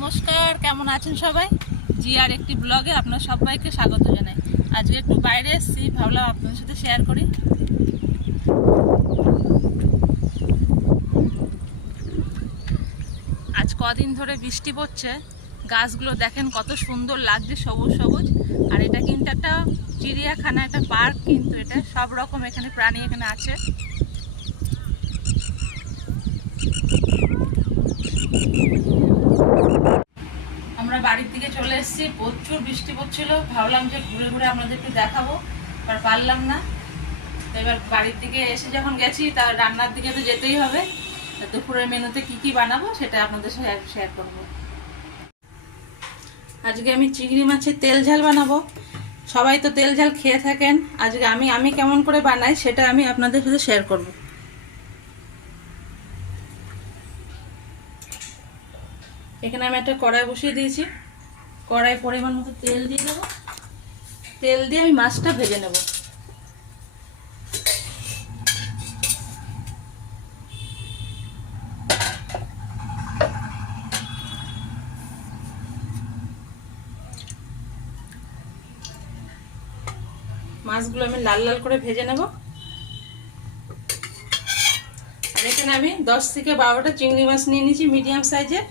নমস্কার, কেমন আছেন সবাই? জি আর একটি ব্লগে আপনার সবাইকে স্বাগত জানাই। আজকে একটু বাইরে এসেছি, ভাবলাম আপনাদের সাথে শেয়ার করি। আজ কদিন ধরে বৃষ্টি পড়ছে, গাছগুলো দেখেন কত সুন্দর লাগছে, সবুজ সবুজ। আর এটা কিন্তু একটা চিড়িয়াখানা, একটা পার্ক, কিন্তু এটা সব রকম এখানে প্রাণী এখানে আছে। আমরা বাড়ির দিকে চলে এসেছি, প্রচুর বৃষ্টি পড়ছিল, ভাবলাম যে ঘুরে ঘুরে আপনাদের একটু দেখাবো, আর পারলাম না। এবার বাড়ির দিকে এসে যখন গেছি, তার রান্নার দিকে তো যেতেই হবে। দুপুরের মেনুতে কি কি বানাবো সেটা আপনাদের সাথে শেয়ার করবো। আজকে আমি চিংড়ি মাছের তেল ঝাল বানাবো। সবাই তো তেল ঝাল খেয়ে থাকেন, আজকে আমি কেমন করে বানাই সেটা আমি আপনাদের সাথে শেয়ার করব। এখানে আমি একটা কড়াই বসিয়ে দিয়েছি, কড়াই পরিমাণ মতো তেল দিয়ে দেবো। তেল দিয়ে আমি মাছটা ভেজে নেব। মাছগুলো আমি লাল লাল করে ভেজে নেব। আর এখানে আমি 10 থেকে 12টা চিংড়ি মাছ নিয়ে নিয়েছি, মিডিয়াম সাইজের।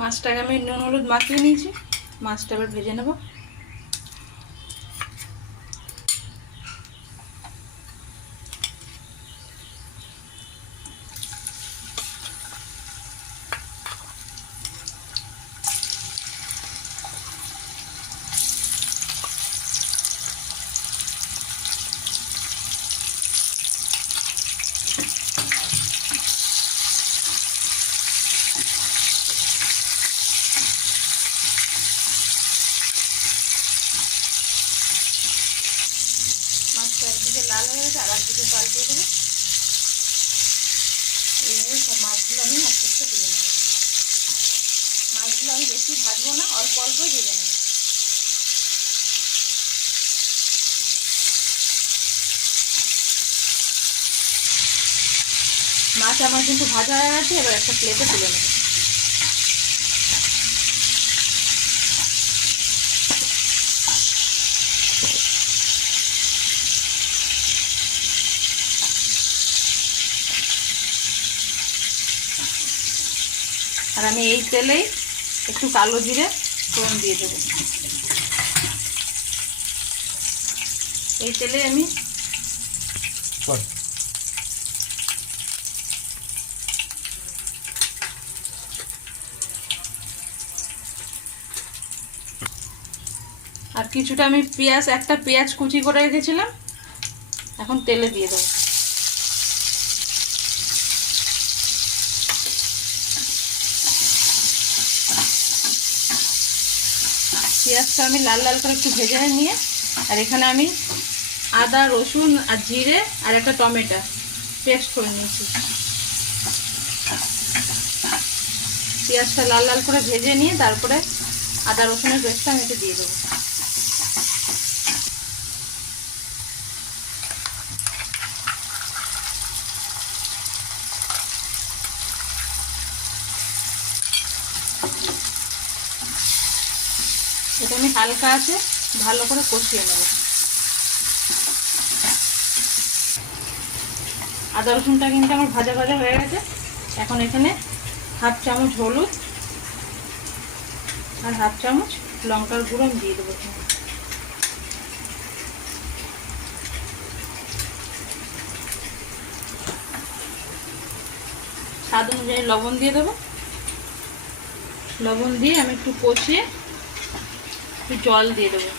মাছটাকে আমি নুন হলুদ মাখিয়ে নিয়েছি, মাছটা এবার ভেজে নেব। একদিকে লাল হয়ে গেছে, আর একদিকে পাল্টিয়ে দেবো। এইভাবে সব মাছগুলো আমি আস্তে আস্তে ভেজে নেব। মাছগুলো আমি বেশি ভাজবো না, অল্প অল্প ভেজে নেব। মাছ আমার কিন্তু ভাজা হয়ে গেছে, এবার একটা প্লেটে তুলে নেব। আর আমি এই তেলেই একটু কালো জিরে ফোড়ন দিয়ে দেবো। এই তেলে আমি আর কিছুটা আমি একটা পেঁয়াজ কুচি করে রেখেছিলাম, এখন তেলে দিয়ে দেবো। পেঁয়াজটা আমি লাল লাল করে একটু ভেজে নিয়ে, আর এখানে আমি আদা রসুন আর জিরে আর একটা টমেটো পেস্ট করে নিয়েছি। পেঁয়াজটা লাল লাল করে ভেজে নিয়ে তারপরে আদা রসুনের পেস্টটা আমি একটু দিয়ে দেবো। এটা আমি হালকা আছে ভালো করে কষিয়ে নেব। আদা রসুনটা কিন্তু আমার ভাজা ভাজা হয়ে গেছে। এখন এখানে হাফ চামচ হলুদ আর হাফ চামচ লঙ্কার গুঁড়ো আমি দিয়ে দেবো। স্বাদ অনুযায়ী লবণ দিয়ে দেবো। লবণ দিয়ে আমি একটু কষিয়ে একটু জল দিয়ে দেবো।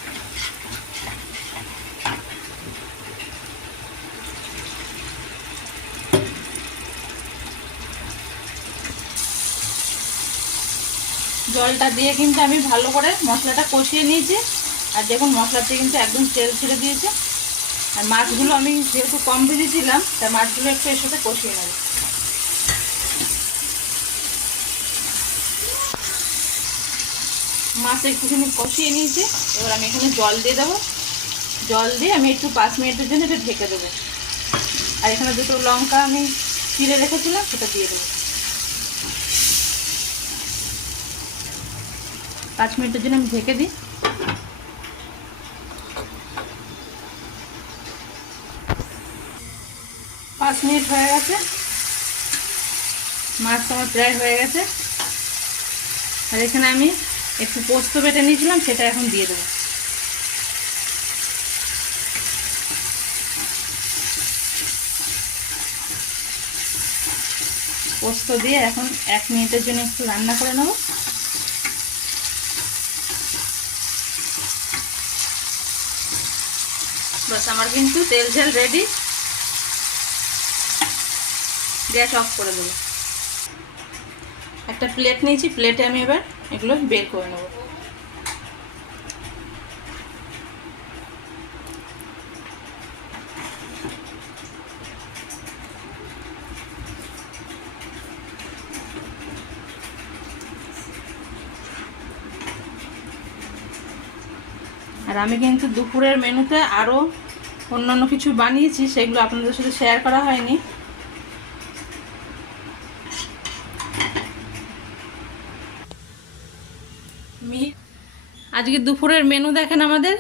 জলটা দিয়ে কিন্তু আমি ভালো করে মশলাটা কষিয়ে নিয়েছি। আর দেখুন মশলাতে কিন্তু একদম তেল ছেড়ে দিয়েছে। আর মাছগুলো আমি যেহেতু কম ভেজেছিলাম, তাই মাছগুলো একটু এর সাথে কষিয়ে নেব। মাছ একটুখানি কষিয়ে নিয়েছি, এবার আমি এখানে জল দিয়ে দেবো। জল দিয়ে আমি একটু 5 মিনিটের জন্য এটা ঢেকে দেবো। আর এখানে দুটো লঙ্কা আমি চিড়ে রেখেছিলাম সেটা দিয়ে দেবো। 5 মিনিটের জন্য আমি ঢেকে দিই। পাঁচ মিনিট হয়ে গেছে, মাছটা আমার প্রায় হয়ে গেছে। আর এখানে আমি একটু পোস্ত বেটে নিয়েছিলাম, সেটা এখন দিয়ে দেবো। পোস্ত দিয়ে এখন 1 মিনিটের জন্য একটু রান্না করে নেব। বাস আমার কিন্তু তেল ঝাল রেডি। গ্যাস অফ করে দেবো। একটা প্লেট নিয়েছি, প্লেটে আমি এবার এগুলো বের করে নেব। আর আমি কিন্তু দুপুরের মেনুতে আরও অন্যান্য কিছু বানিয়েছি, সেগুলো আপনাদের সাথে শেয়ার করা হয়নি। আজকে দুপুরের মেনু দেখেন আমাদের।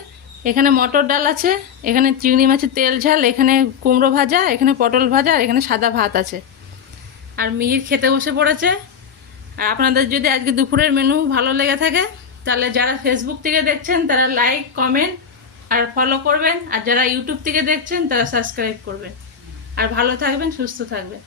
এখানে মটর ডাল আছে, এখানে চিংড়ি মাছের তেল ঝাল, এখানে কুমড়ো ভাজা, এখানে পটল ভাজা, আর এখানে সাদা ভাত আছে। আর মিহির খেতে বসে পড়েছে। আর আপনাদের যদি আজকে দুপুরের মেনু ভালো লেগে থাকে, তাহলে যারা ফেসবুক থেকে দেখছেন তারা লাইক, কমেন্ট আর ফলো করবেন। আর যারা ইউটিউব থেকে দেখছেন তারা সাবস্ক্রাইব করবেন। আর ভালো থাকবেন, সুস্থ থাকবেন।